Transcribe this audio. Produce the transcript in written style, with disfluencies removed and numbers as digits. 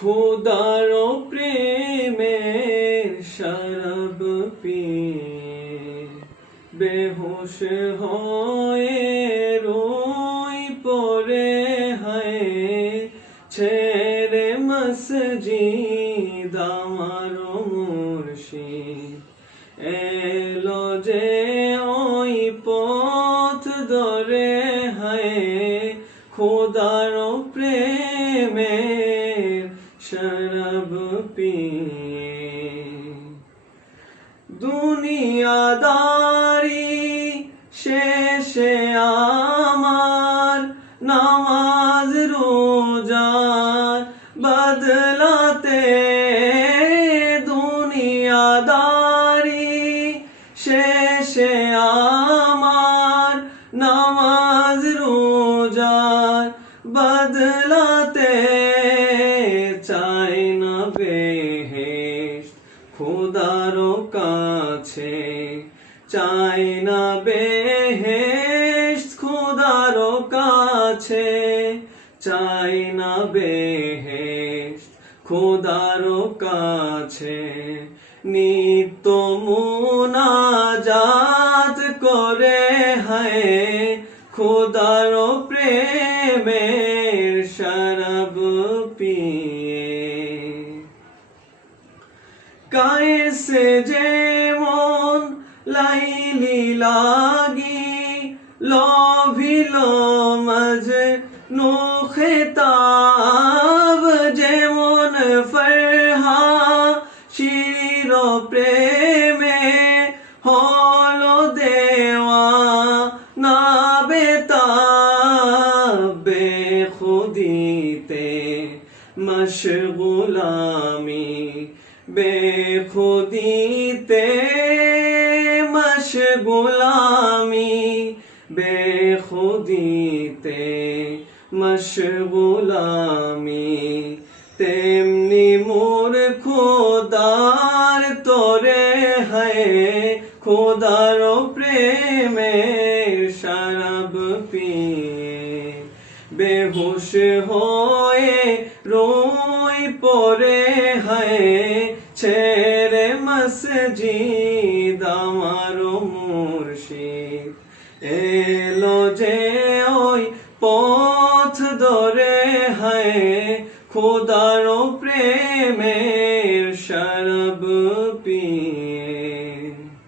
খোদার প্রেমের শরাব পিয়ে বেহুশ হয়ে রোই পড়ে হায় ছেড়ে মসজিদ আমার মুর্শিদ এলো যে ওই পথ ধরে হায় খোদার প্রেমের শরাব পিয়ে দুনিয়াদারি শেষে আমার নামাজ রোজার বদলাতে দুনিয়াদারি শেষে আমার নামাজ রোজার বদলাতে চাই না বেহেশত খোদার কাছে চাই না বেহেশত খোদার কাছে চাই না বেহেশত খোদার কাছে নিত্য মুনাজাত করে হায় খোদার প্রেমের শরাব পিয়ে কায়েসে যেমন লাইলি লাগি লোভিল মজনু খেতাব যেমন ফরহাশির প্রেমে হলো দেওয়ানা বেতাব বেখুদিতে মশগুল আমি বেখুদিতে মশগুল আমি বেখুদিতে মশগুল আমি তেমনি মোর খোদার তোরে হায় খোদার প্রেমের শরাব পিয়ে বেহুশ হয়ে রোই পড়ে হায় ছেড়ে মসজিদ আমার মুর্শিদ এলো যে ওই পথ ধরে হায় খোদার প্রেমের